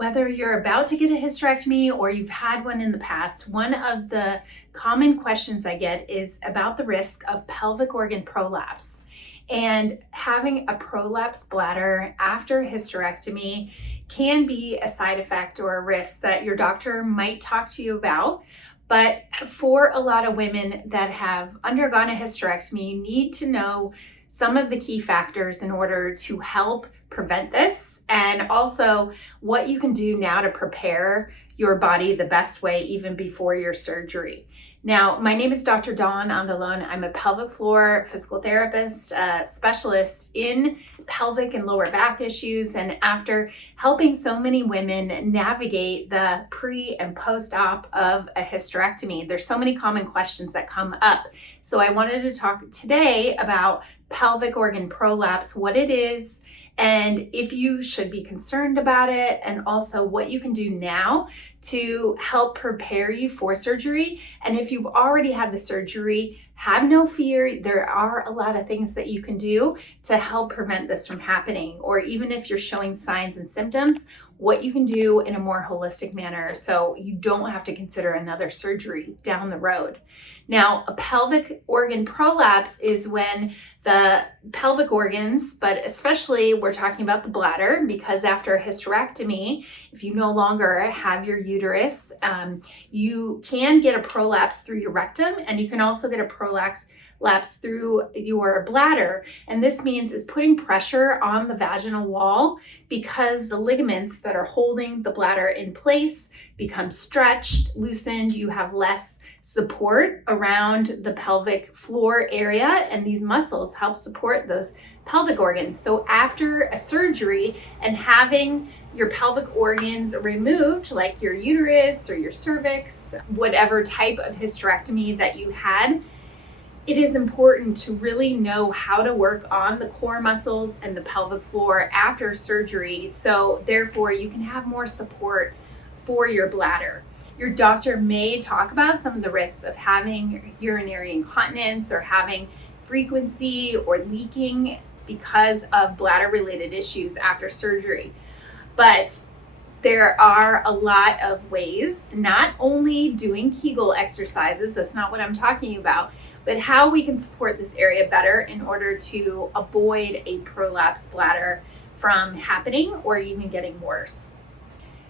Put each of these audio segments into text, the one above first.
Whether you're about to get a hysterectomy or you've had one in the past, one of the common questions I get is about the risk of pelvic organ prolapse. And having a prolapse bladder after hysterectomy can be a side effect or a risk that your doctor might talk to you about. But for a lot of women that have undergone a hysterectomy, you need to know some of the key factors in order to help prevent this, and also what you can do now to prepare your body the best way even before your surgery. Now, my name is Dr. Dawn Andalon. I'm a pelvic floor physical therapist, specialist in pelvic and lower back issues. And after helping so many women navigate the pre and post-op of a hysterectomy, there's so many common questions that come up. So I wanted to talk today about pelvic organ prolapse, what it is, and if you should be concerned about it, and also what you can do now to help prepare you for surgery. And if you've already had the surgery, have no fear. There are a lot of things that you can do to help prevent this from happening, or even if you're showing signs and symptoms, what you can do in a more holistic manner so you don't have to consider another surgery down the road. Now, a pelvic organ prolapse is when the pelvic organs, but especially we're talking about the bladder, because after a hysterectomy, if you no longer have your uterus, you can get a prolapse through your rectum, and you can also get a prolapse through your bladder. And this means is putting pressure on the vaginal wall because the ligaments that are holding the bladder in place become stretched, loosened. You have less support around the pelvic floor area, and these muscles help support those pelvic organs. So after a surgery and having your pelvic organs removed, like your uterus or your cervix, whatever type of hysterectomy that you had, it is important to really know how to work on the core muscles and the pelvic floor after surgery, so therefore you can have more support for your bladder. Your doctor may talk about some of the risks of having urinary incontinence or having frequency or leaking because of bladder-related issues after surgery. But there are a lot of ways, not only doing Kegel exercises, that's not what I'm talking about, but how we can support this area better in order to avoid a prolapse bladder from happening or even getting worse.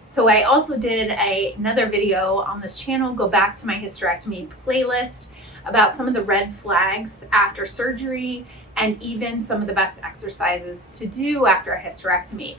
So I also did another video on this channel, go back to my hysterectomy playlist, about some of the red flags after surgery and even some of the best exercises to do after a hysterectomy.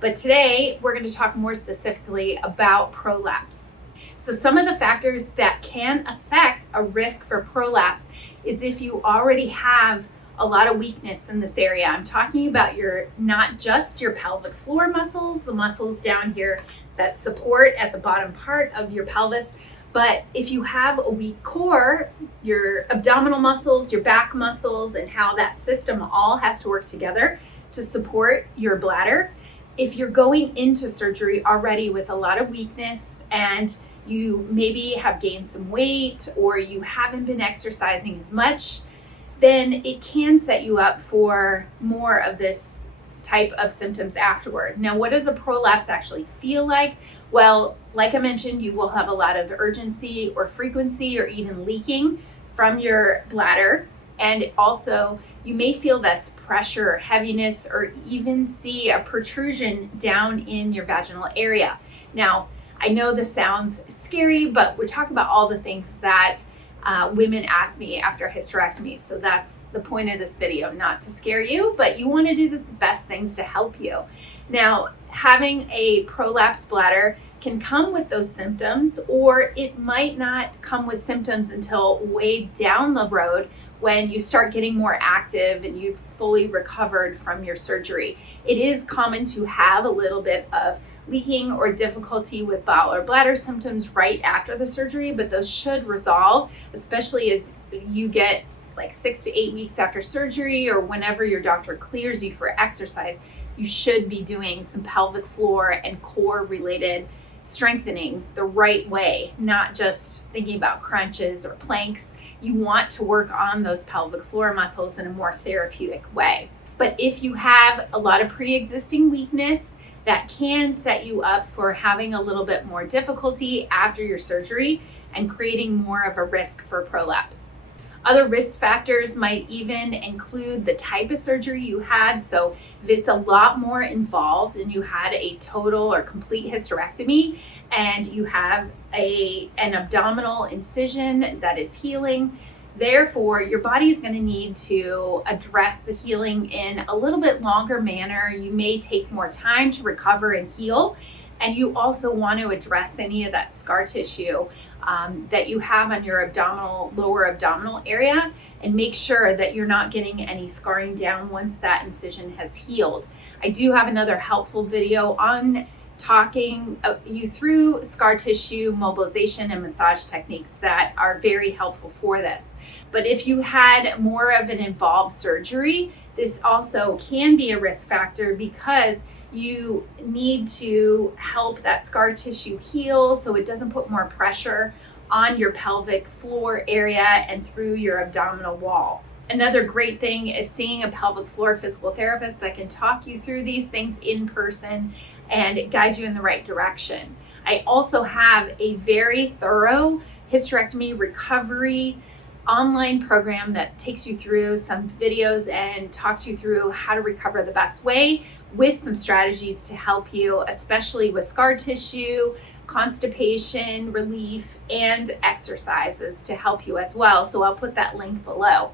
But today we're going to talk more specifically about prolapse. So some of the factors that can affect a risk for prolapse is if you already have a lot of weakness in this area. I'm talking about not just your pelvic floor muscles, the muscles down here that support at the bottom part of your pelvis, but if you have a weak core, your abdominal muscles, your back muscles, and how that system all has to work together to support your bladder. If you're going into surgery already with a lot of weakness and you maybe have gained some weight or you haven't been exercising as much, then it can set you up for more of this type of symptoms afterward. Now, what does a prolapse actually feel like? Well, like I mentioned, you will have a lot of urgency or frequency or even leaking from your bladder. And also, you may feel this pressure or heaviness or even see a protrusion down in your vaginal area. Now, I know this sounds scary, but we're talking about all the things that women ask me after hysterectomy. So that's the point of this video, not to scare you, but you want to do the best things to help you. Now, having a prolapse bladder can come with those symptoms, or it might not come with symptoms until way down the road when you start getting more active and you've fully recovered from your surgery. It is common to have a little bit of leaking or difficulty with bowel or bladder symptoms right after the surgery, but those should resolve, especially as you get like 6 to 8 weeks after surgery or whenever your doctor clears you for exercise. You should be doing some pelvic floor and core related strengthening the right way, not just thinking about crunches or planks. You want to work on those pelvic floor muscles in a more therapeutic way. But if you have a lot of pre-existing weakness that can set you up for having a little bit more difficulty after your surgery and creating more of a risk for prolapse. Other risk factors might even include the type of surgery you had. So if it's a lot more involved and you had a total or complete hysterectomy and you have an abdominal incision that is healing, therefore your body is going to need to address the healing in a little bit longer manner. You may take more time to recover and heal. And you also want to address any of that scar tissue that you have on your lower abdominal area, and make sure that you're not getting any scarring down once that incision has healed. I do have another helpful video on talking you through scar tissue mobilization and massage techniques that are very helpful for this. But if you had more of an involved surgery, this also can be a risk factor because you need to help that scar tissue heal so it doesn't put more pressure on your pelvic floor area and through your abdominal wall. Another great thing is seeing a pelvic floor physical therapist that can talk you through these things in person and guide you in the right direction. I also have a very thorough hysterectomy recovery online program that takes you through some videos and talks you through how to recover the best way, with some strategies to help you, especially with scar tissue, constipation relief, and exercises to help you as well. So I'll put that link below.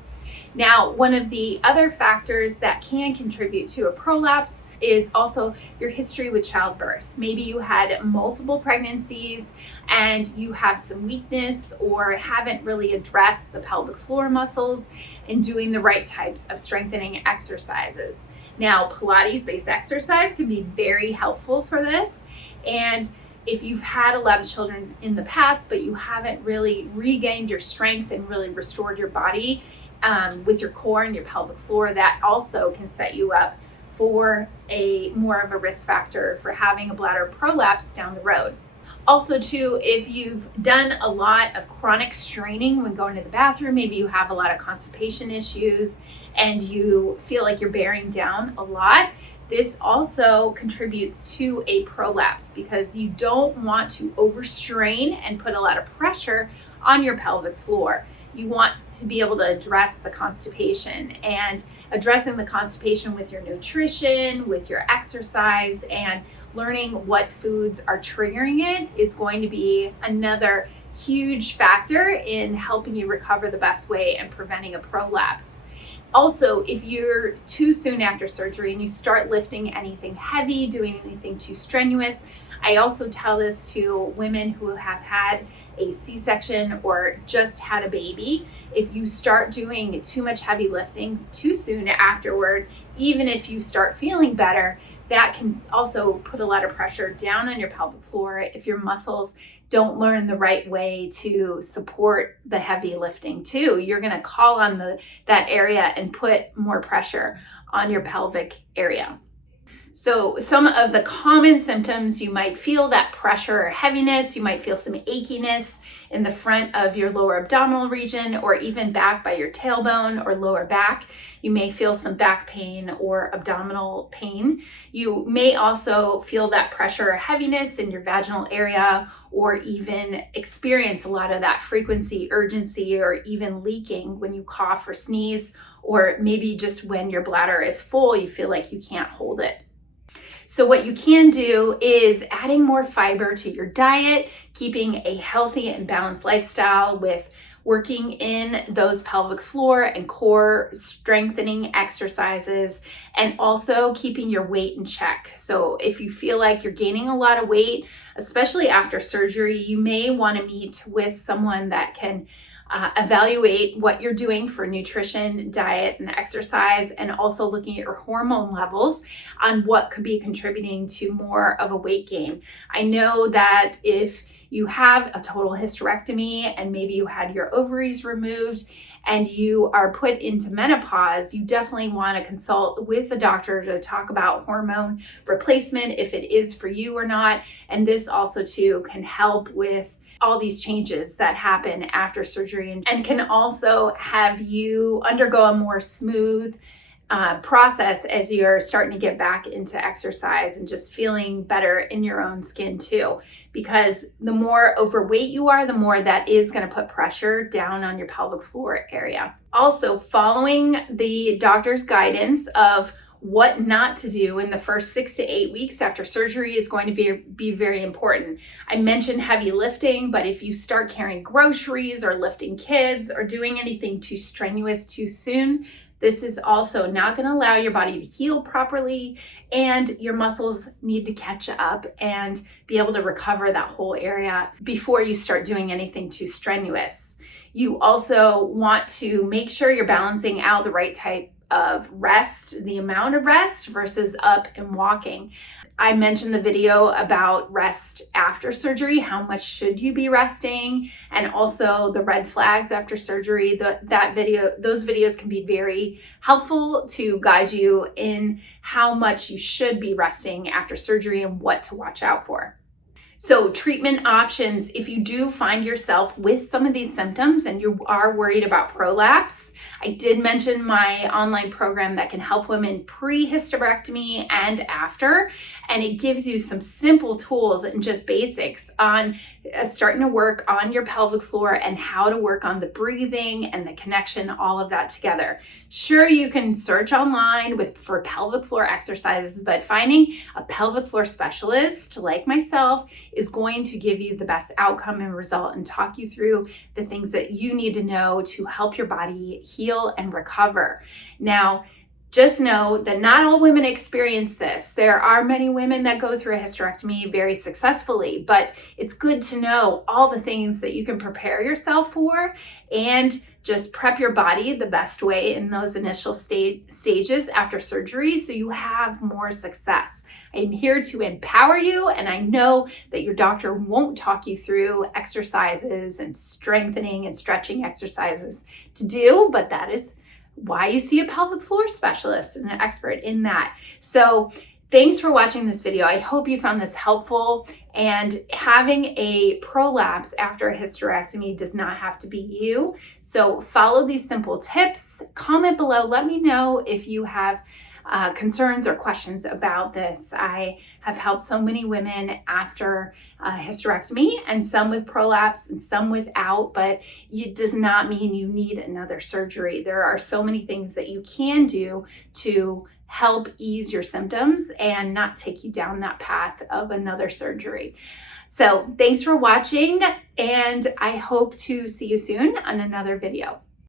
Now, one of the other factors that can contribute to a prolapse is also your history with childbirth. Maybe you had multiple pregnancies and you have some weakness or haven't really addressed the pelvic floor muscles and doing the right types of strengthening exercises. Now, Pilates-based exercise can be very helpful for this. And if you've had a lot of children in the past, but you haven't really regained your strength and really restored your body with your core and your pelvic floor, that also can set you up for a more of a risk factor for having a bladder prolapse down the road. Also too, if you've done a lot of chronic straining when going to the bathroom, maybe you have a lot of constipation issues and you feel like you're bearing down a lot, this also contributes to a prolapse because you don't want to overstrain and put a lot of pressure on your pelvic floor. You want to be able to address the constipation, and addressing the constipation with your nutrition, with your exercise, and learning what foods are triggering it is going to be another huge factor in helping you recover the best way and preventing a prolapse. Also, if you're too soon after surgery and you start lifting anything heavy, doing anything too strenuous, I also tell this to women who have had a C-section or just had a baby. If you start doing too much heavy lifting too soon afterward, even if you start feeling better, that can also put a lot of pressure down on your pelvic floor if your muscles don't learn the right way to support the heavy lifting too. You're going to call on that area and put more pressure on your pelvic area. So some of the common symptoms, you might feel that pressure or heaviness, you might feel some achiness in the front of your lower abdominal region or even back by your tailbone or lower back. You may feel some back pain or abdominal pain. You may also feel that pressure or heaviness in your vaginal area, or even experience a lot of that frequency, urgency, or even leaking when you cough or sneeze, or maybe just when your bladder is full, you feel like you can't hold it. So what you can do is adding more fiber to your diet, keeping a healthy and balanced lifestyle with working in those pelvic floor and core strengthening exercises, and also keeping your weight in check. So if you feel like you're gaining a lot of weight, especially after surgery, you may want to meet with someone that can evaluate what you're doing for nutrition, diet, and exercise, and also looking at your hormone levels on what could be contributing to more of a weight gain. I know that if you have a total hysterectomy and maybe you had your ovaries removed and you are put into menopause, you definitely want to consult with a doctor to talk about hormone replacement, if it is for you or not. And this also too can help with all these changes that happen after surgery, and can also have you undergo a more smooth process as you're starting to get back into exercise and just feeling better in your own skin too. Because the more overweight you are, the more that is going to put pressure down on your pelvic floor area. Also, following the doctor's guidance of what not to do in the first 6 to 8 weeks after surgery is going to be very important. I mentioned heavy lifting, but if you start carrying groceries or lifting kids or doing anything too strenuous too soon, this is also not going to allow your body to heal properly, and your muscles need to catch up and be able to recover that whole area before you start doing anything too strenuous. You also want to make sure you're balancing out the right type of rest, the amount of rest versus up and walking. I mentioned the video about rest after surgery. How much should you be resting? And also the red flags after surgery. Those videos can be very helpful to guide you in how much you should be resting after surgery and what to watch out for. So treatment options, if you do find yourself with some of these symptoms and you are worried about prolapse, I did mention my online program that can help women pre-hysterectomy and after, and it gives you some simple tools and just basics on starting to work on your pelvic floor and how to work on the breathing and the connection, all of that together. Sure, you can search online for pelvic floor exercises, but finding a pelvic floor specialist like myself is going to give you the best outcome and result and talk you through the things that you need to know to help your body heal and recover. Now, just know that not all women experience this. There are many women that go through a hysterectomy very successfully, but it's good to know all the things that you can prepare yourself for and just prep your body the best way in those initial stages after surgery so you have more success. I'm here to empower you, and I know that your doctor won't talk you through exercises and strengthening and stretching exercises to do, but that is why you see a pelvic floor specialist and an expert in that. So thanks for watching this video. I hope you found this helpful, and having a prolapse after a hysterectomy does not have to be you. So follow these simple tips. Comment below. Let me know if you have concerns or questions about this. I have helped so many women after hysterectomy, and some with prolapse and some without, but it does not mean you need another surgery. There are so many things that you can do to help ease your symptoms and not take you down that path of another surgery. So thanks for watching, and I hope to see you soon on another video.